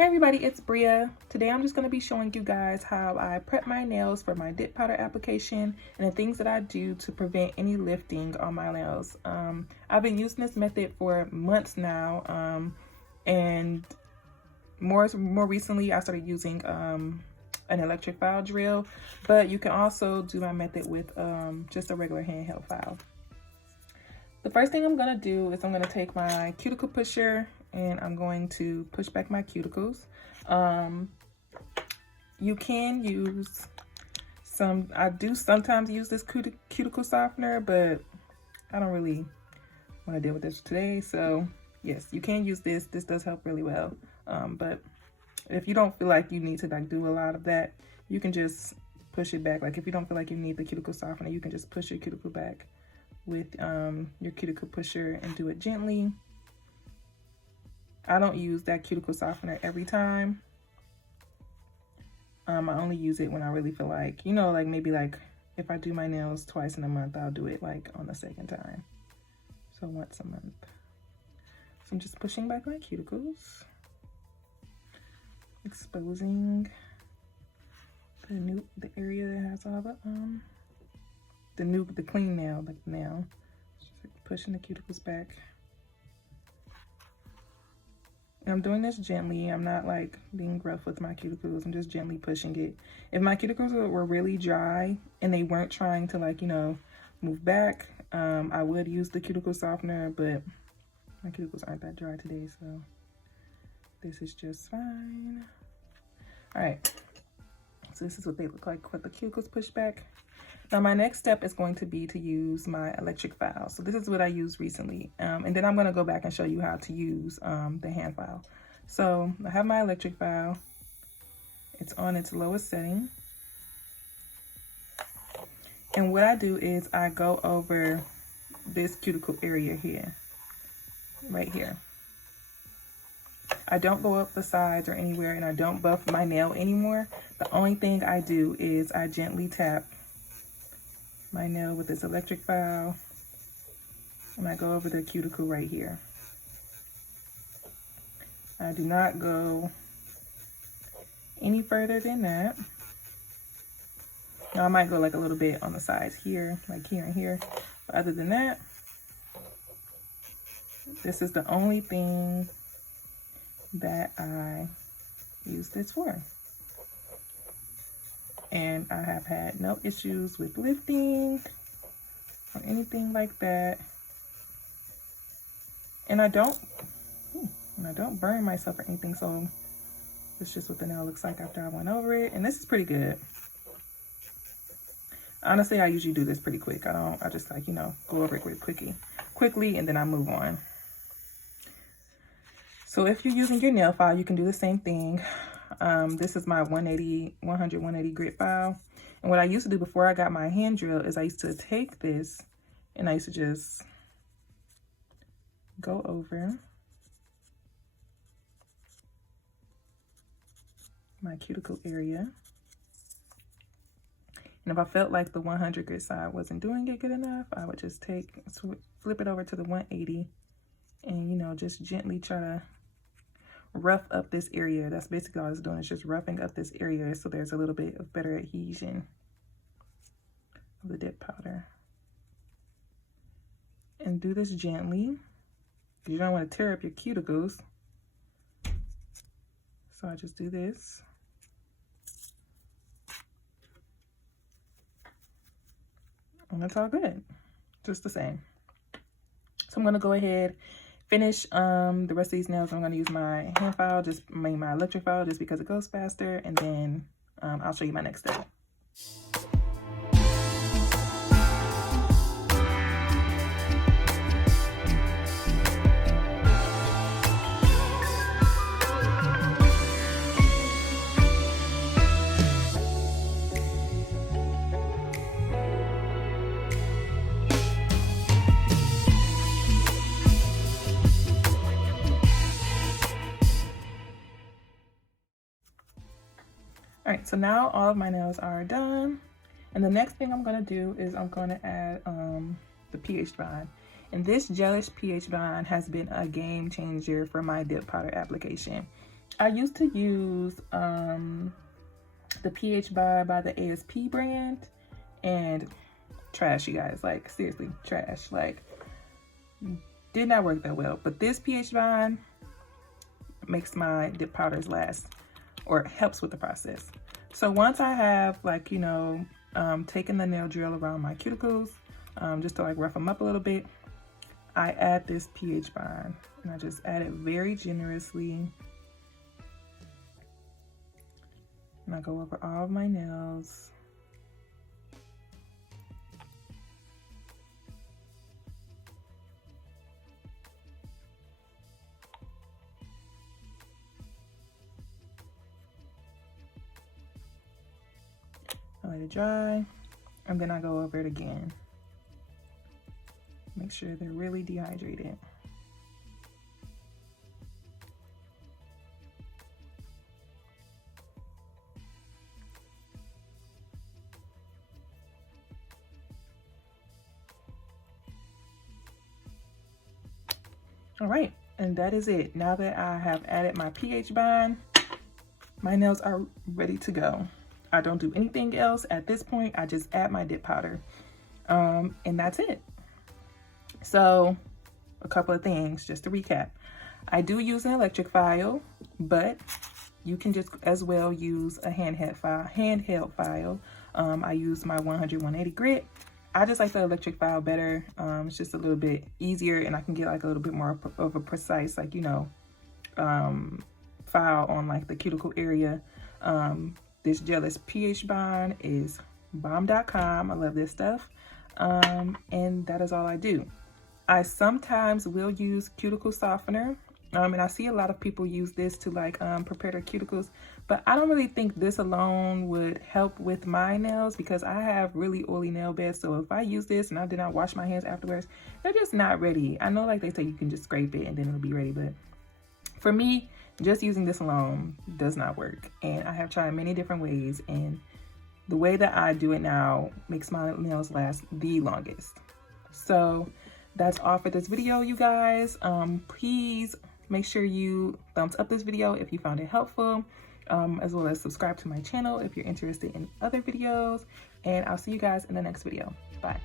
Hey everybody, it's Bria. Today I'm just going to be showing you guys how I prep my nails for my dip powder application and the things that I do to prevent any lifting on my nails. I've been using this method for months now, and more recently I started using an electric file drill, but you can also do my method with just a regular handheld file. The first thing I'm going to do is I'm going to take my cuticle pusher and I'm going to push back my cuticles. You can use I do sometimes use this cuticle softener, but I don't really want to deal with this today. So yes, you can use this. This does help really well. But if you don't feel like you need to do a lot of that, you can just push it back. Like if you don't feel like you need the cuticle softener, you can just push your cuticle back with your cuticle pusher and do it gently. I don't use that cuticle softener every time. I only use it when I really feel like, like maybe like if I do my nails twice in a month, I'll do it like on the second time. So once a month. So I'm just pushing back my cuticles, exposing the area that has all the clean nail, like the nail. Just pushing the cuticles back. And I'm doing this gently. I'm not like being rough with my cuticles. I'm just gently pushing it. If my cuticles were really dry and they weren't trying to move back, I would use the cuticle softener, but my cuticles aren't that dry today, so this is just fine. All right, so this is what they look like with the cuticles pushed back. Now my next step is going to be to use my electric file. So this is what I used recently. And then I'm gonna go back and show you how to use the hand file. So I have my electric file. It's on its lowest setting. And what I do is I go over this cuticle area here, right here. I don't go up the sides or anywhere, and I don't buff my nail anymore. The only thing I do is I gently tap my nail with this electric file, and I go over the cuticle right here. I do not go any further than that. Now I might go like a little bit on the sides here, like here and here, but other than that, this is the only thing that I use this for. And I have had no issues with lifting or anything like that. And I don't burn myself or anything, so it's just what the nail looks like after I went over it. And this is pretty good. Honestly, I usually do this pretty quick. I just go over it quickly, and then I move on. So if you're using your nail file, you can do the same thing. This is my 100-180 grit file. And what I used to do before I got my hand drill is I used to take this and I used to just go over my cuticle area. And if I felt like the 100 grit side wasn't doing it good enough, I would just flip it over to the 180 and, just gently try to rough up this area. That's basically all I was doing, is just roughing up this area so there's a little bit of better adhesion of the dip powder. And do this gently, because you don't want to tear up your cuticles. So I just do this. And that's all good, just the same. So I'm gonna go ahead, finish the rest of these nails. I'm going to use my hand file, my electric file, just because it goes faster, and then I'll show you my next step. All right, so now all of my nails are done. And the next thing I'm gonna do is I'm gonna add the pH bond. And this gelish pH bond has been a game changer for my dip powder application. I used to use the pH by the ASP brand, and trash, you guys. Like, seriously, trash. Like, did not work that well. But this pH bond makes my dip powders last, or helps with the process. So once I have, like, you know, taken the nail drill around my cuticles, just to like rough them up a little bit, I add this pH bond, and I just add it very generously. And I go over all of my nails. I let it dry, and then I go over it again. Make sure they're really dehydrated. All right, and that is it. Now that I have added my pH bond, my nails are ready to go. I don't do anything else at this point. I just add my dip powder, and that's it. So a couple of things just to recap. I do use an electric file, but you can just as well use a handheld file. I use my 100-180 grit. I just like the electric file better. It's just a little bit easier, and I can get like a little bit more of a precise, like, you know, file on like the cuticle area. This Jealous pH bond is bomb.com. I love this stuff. And that is all I do. I sometimes will use cuticle softener. And I see a lot of people use this to like prepare their cuticles, but I don't really think this alone would help with my nails because I have really oily nail beds. So if I use this and I did not wash my hands afterwards, they're just not ready. I know, like they say, you can just scrape it and then it'll be ready, but for me, just using this alone does not work. And I have tried many different ways, and the way that I do it now makes my nails last the longest. So that's all for this video, you guys. Please make sure you thumbs up this video if you found it helpful, as well as subscribe to my channel if you're interested in other videos. And I'll see you guys in the next video. Bye.